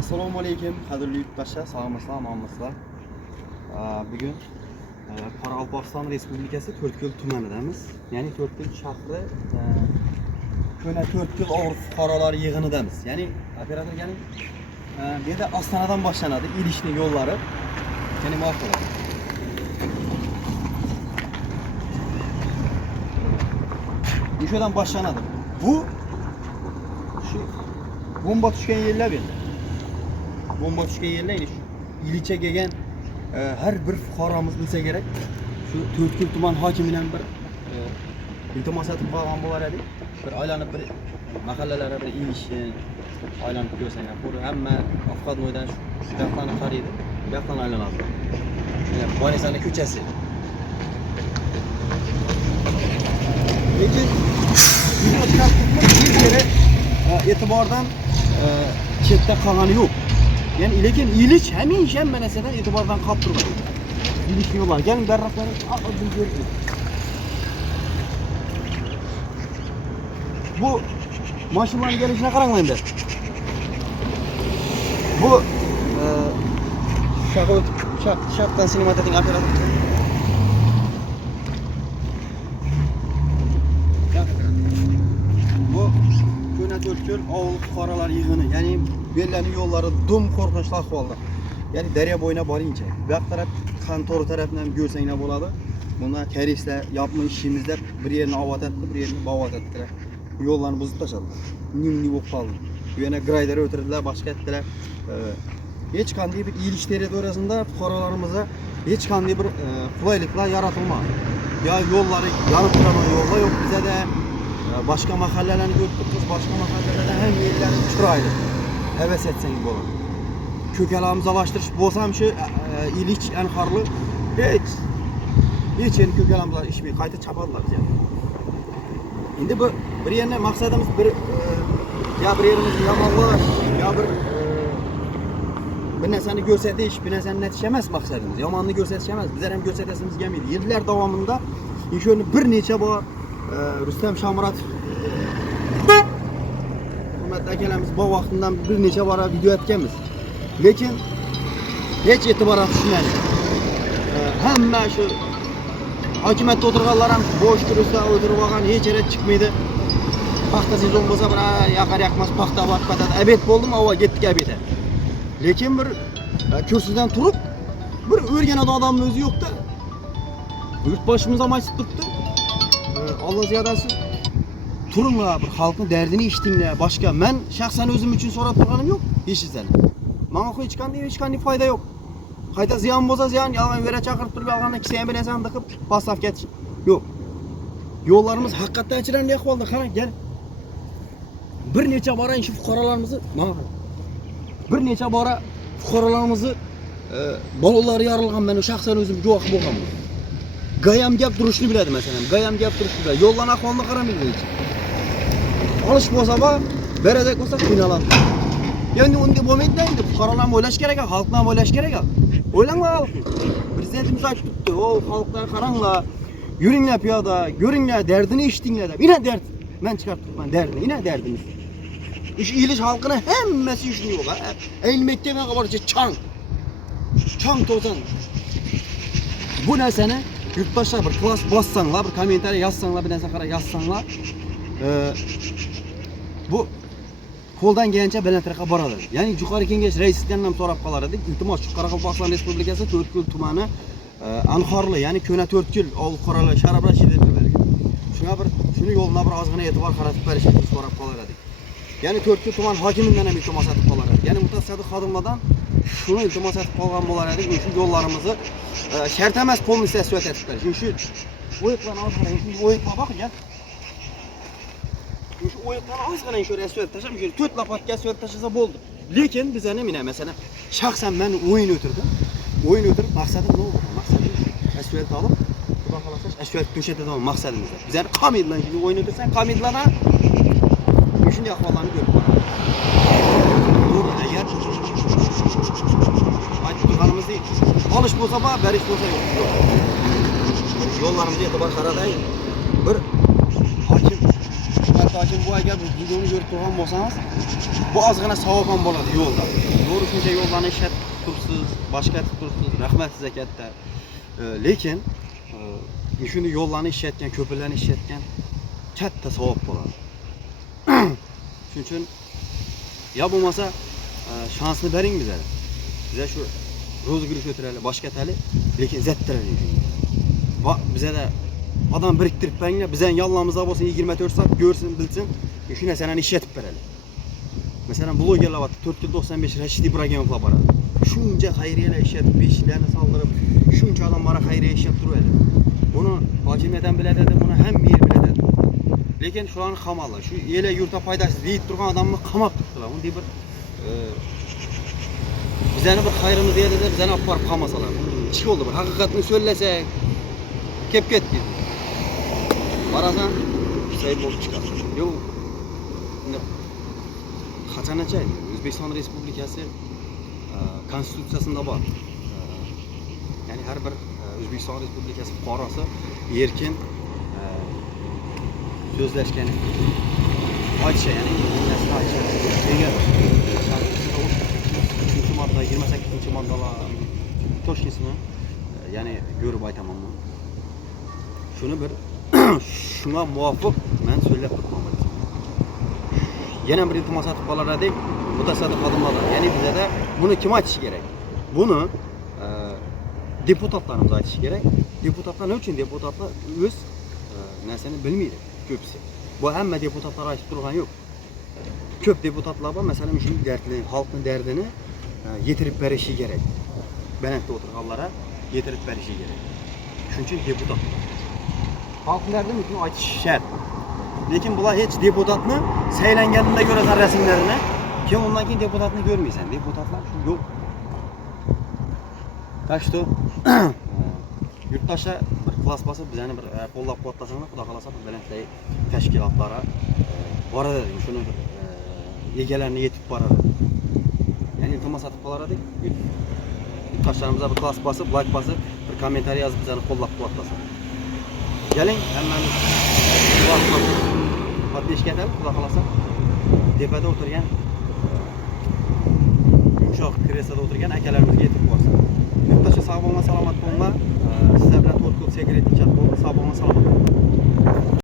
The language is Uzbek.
Assalomu alaykum, qadrli yurtdoshlar, salomatlar, omonmisizlar. Bugun Qoraqalpog'iston Respublikasi To'rtko'l tumanidamiz. Ya'ni To'rtko'l shahri ko'na To'rtko'l og'ir fuqarolar yig'inidamiz. Ya'ni operator ya'ni bu yerda Ostonadan boshlanadi, Ilishning yo'llari. Ya'ni muvaffaq. O'shadan boshlanadi. Bu shu bomba tushgan yerlar bu. Bomba tushgan yerlar ilicha kelgan har bir fuqaromiz bilsa kerak. Shu To'rtko'l tuman hokimidan bir iltimos etib qolgan bo'lar edi. Bir aylanib bir mahallalarga bir ilishni aylanib ko'rsang, bu hamma Afqatnoydan shu yoqdan qaraydi. Bu yoqdan aylanadi. Mana Boyasani ko'chasi. Lekin bir kere e'tibordan chetda qolgani yo'q. Yani lekin ilish hamisha hamma narsadan e'tibordan qolib turadi. Ilish yo'llar. Keling darraflarni aqldan ko'rib. Bu mashinalarning kelishini qaranglar endi. Bu Sharqdan sinematoning operatori. Bu ko'na To'rtko'l ovul fuqarolar yig'ini. Ya'ni bellarning yo'llari dum qo'rqinchli ahvolda. Ya'ni daryo bo'yina boringcha. Bu yoq taraf kontor tarafdan ko'rsanglar bo'ladi. Bunda koreyslar yapmış ishimizda bir yerini obod etdi, bir yerini bobod etdilar. Bu yo'llarni buzib tashladilar. Nimni bo'lib qoldi. Bu yana grayder o'tirdilar, boshqa etdilar. Hech qanday bir ilish territoriyasida fuqarolarimizni hech qanday bir qulayliklar yaratilmadi. Ya yo'llari yanib turgan yo'llar yo'q bizda. Başka mahallelerni ko'rib turibmiz, boshqa mahallalarda ham yerlarni chiroyli. Heves etsang bo'ladi. Ko'kalarimizni alashtirish bo'lsam shu ilish anhorli hech endi ko'kalarimizni ishmay qayta chapadilar yani. Endi bu bir yerni maqsadimiz bir ya bir yerimizni yomonlash, ya bir narsani ko'rsatish, bir narsani natish emas maqsadimiz. Yomonni ko'rsatish emas, bizlar ham ko'rsatasimiz kelmaydi. Yillar davomida shuni bir necha bor Rustam Shomuratov hurmatli akalarimiz bu vaqtidan bir necha bora video etganmiz. Lekin hech e'tibor tushmadi. Hamma shu hokimiyatda o'tirganlar ham bo'sh tursa o'tirib olgan, hech yere chiqmaydi. Paxta sezon bo'lsa bir yaqar yaqmas paxta bor patata. Abet bo'ldim, ava ketdik abetga. Lekin bir kursidan turib bir o'rgan odamning o'zi yo'qda. Yurtboshimiz ham aytib turibdi. Allah ziyadası turunlar, bir halkın derdini içtinler. Başka ben şahsen özüm için sorup turganım yok. Hiç izlerim. Bana hiç kandy fayda yok. Hayta ziyan boza ziyan, yalan vere çakırıp durup alğanda kiseye bir insan dıkıp pasaf getiş. Yok. Yollarımız hakikaten içiren ne oldu? Qarang, gel. Bir neçe bara şu fuqarolarimizni, bir neçe bara fuqarolarimizni bolalar yarılgan ben şahsen özüm guvoh bo'lganman. Gayam gap duruşunu biladi mesela. Gayam gap duruşunu biladi. Yoldan ahvalını qaramaydi hiç. Alış bo'lsa ba, beredek bo'lsa qiynaladi. Endi unda bo'lmaydi endi. Fuqarolar o'ylash kerak, xalqdan o'ylash kerak. O'ylanglar xalq. Prezidentimiz aytib turibdi, "O xalqdan qaranglar, yuringlar piyoda, ko'ringlar, derdini eshitinglar" deb. Ina derd. Men chiqarib turibman derdini, ina derdimiz. Ish ilish xalqini hammasi ishni yo'q. Eylmekka borcha chang to'zan. Bu narsani yurtdoshlar bir klas bossanglar, bir kommentariy yozsanglar, bir narsa qarab yozsanglar, bu qo'ldan kelgancha balandroqqa boradi. Ya'ni yuqori kengash raisidan ham so'rab qolar edik. Iltimos, Qoraqalpog'iston Respublikasi To'rtko'l tumani Anhorli, ya'ni ko'na To'rtko'l ovul fuqarolar Sharaf Rashidov bergan. Shuni yo'lina bir ozgina e'tibor qaratib berishni so'rab qolar edik. Ya'ni To'rtko'l tuman hokimidan ham iltimos etib qolar edik. Ya'ni mutasaddi xodimlardan şunu iltimos etib qolgan bo'lar edik. Shu yo'llarimizni shart emas polniy asfalt etib berish. Shu o'yiqlarni ozgina, o'yiqqa boqing ya. Shu o'yiqlarni ozgina shu asfalt tashab, shu 4 lapatga asfalt tashasa bo'ldi. Lekin bizani mina masalan shaxsan men o'yin o'tirdim. O'yin o'tirib maqsadim nima bo'ldi? Maqsadim asfalt olib, xudo xolasa asfalt to'shatadigan maqsadimiz. Bizlar qamidlan shunday o'yin o'tirsak, qamidlarni shunday ahvollarni ko'rib boramiz. To'g'ri, agar aytganimiz değil. Alış bo'lsa ba, berish bo'lsa yo'q. Yo'llarimizga e'tibor qaratay. Bir hokim, Lakin bu agar bu videoni ko'rib turgan bo'lsangiz, bu ozgina savob ham bo'ladi yo'lda. To'g'ri shuncha yo'llarni ishlatib turibsiz, boshqa etib turibsiz. Rahmat sizga katta. Lekin shuni yo'llarni ishlatgan, ko'pirlarni ishlatgan katta savob bo'ladi. Shuning uchun ya bo'lmasa shansni bering bizga. Bizga shu rozgirish o'tirali, boshqa tali, lekin izzattiraylik. Va bizda adam biriktirib beringlar, bizning yollamizda bo'lsin 24 soat ko'rsin, bilsin, shu narsani ishlatib beraylik. Masalan, blogerlar var 495 Rashid Ibragimovlar bor. Shuncha xayriyalar ishlatib, beshiklarni soldirib, shuncha odamlarga xayriya ishlatib turadi. Buni hokimiyatdan biladi, buni hamma yer biladi. Lekin shularni qamallar, shu el yurtga foydasiz deyib turgan odamni qamab turibdilar. Uni bir bizani bir xayrimiz edi deb bizani olib borib qamasalar. Ish bo'ldi, bir haqiqatni so'zlasak, kep ketdi. Barasan, sayt bo'lib chiqadi. Yo'q. Qachongacha O'zbekiston Respublikasi konstitutsiyasida bor. Ya'ni har bir O'zbekiston Respublikasi fuqarosi erkin so'zlashgan, aytish, ya'ni narsani aytish. Agar 3-modda, 28-moddalar to'shkisini, ya'ni ko'rib aytaman men. Shuni bir shunga muvofiq men so'zlab turibman. Yana bir iltimos etib qolaradik, mutasaddi xodimlar. Ya'ni bizda buni kim aytishi kerak? Buni deputatlarimiz aytishi kerak. Deputatlar nima uchun deputatlar o'z narsani bilmaydi ko'pisi. Bu hamma deputatlar aytib turgan yo'q. Ko'p deputatlar bor, masalan, shu dardni, xalqning dardini yetirib berishi kerak. Banakda o'tirganlara yetirib berishi kerak. Shuning uchun deputat. Xalqning dardini uchun aytish shart. Lekin bular hech deputatni saylanganida ko'rasan rasmlarini, kim undan keyin deputatni ko'rmaysan. Deputatlar shu yo'q. Tak что yurtdoshlar bir klass bosib bizani bir qo'llab-quvvatlasanglar, xudo xolasa bir balandlay tashkilotlari boradi, shuni bir egalarini yetib boradi. Ya'ni iltimos etib qolaradik. Yurtdoshlarimizga bir klass bosib, like bosib, bir kommentariy yozib bizani qo'llab-quvvatlasin. Keling, hammamiz podpishka etab, xudo xolasa tepada o'tirgan yumshoq kresloda o'tirgan akalarimizga yetib borsin. Yurtdoshlar sog' bo'linglar, salomat bo'linglar. Sizlar bilan to'rt ko'p sekret chat bo'ldi. Sog' bo'linglar, salomat bo'linglar.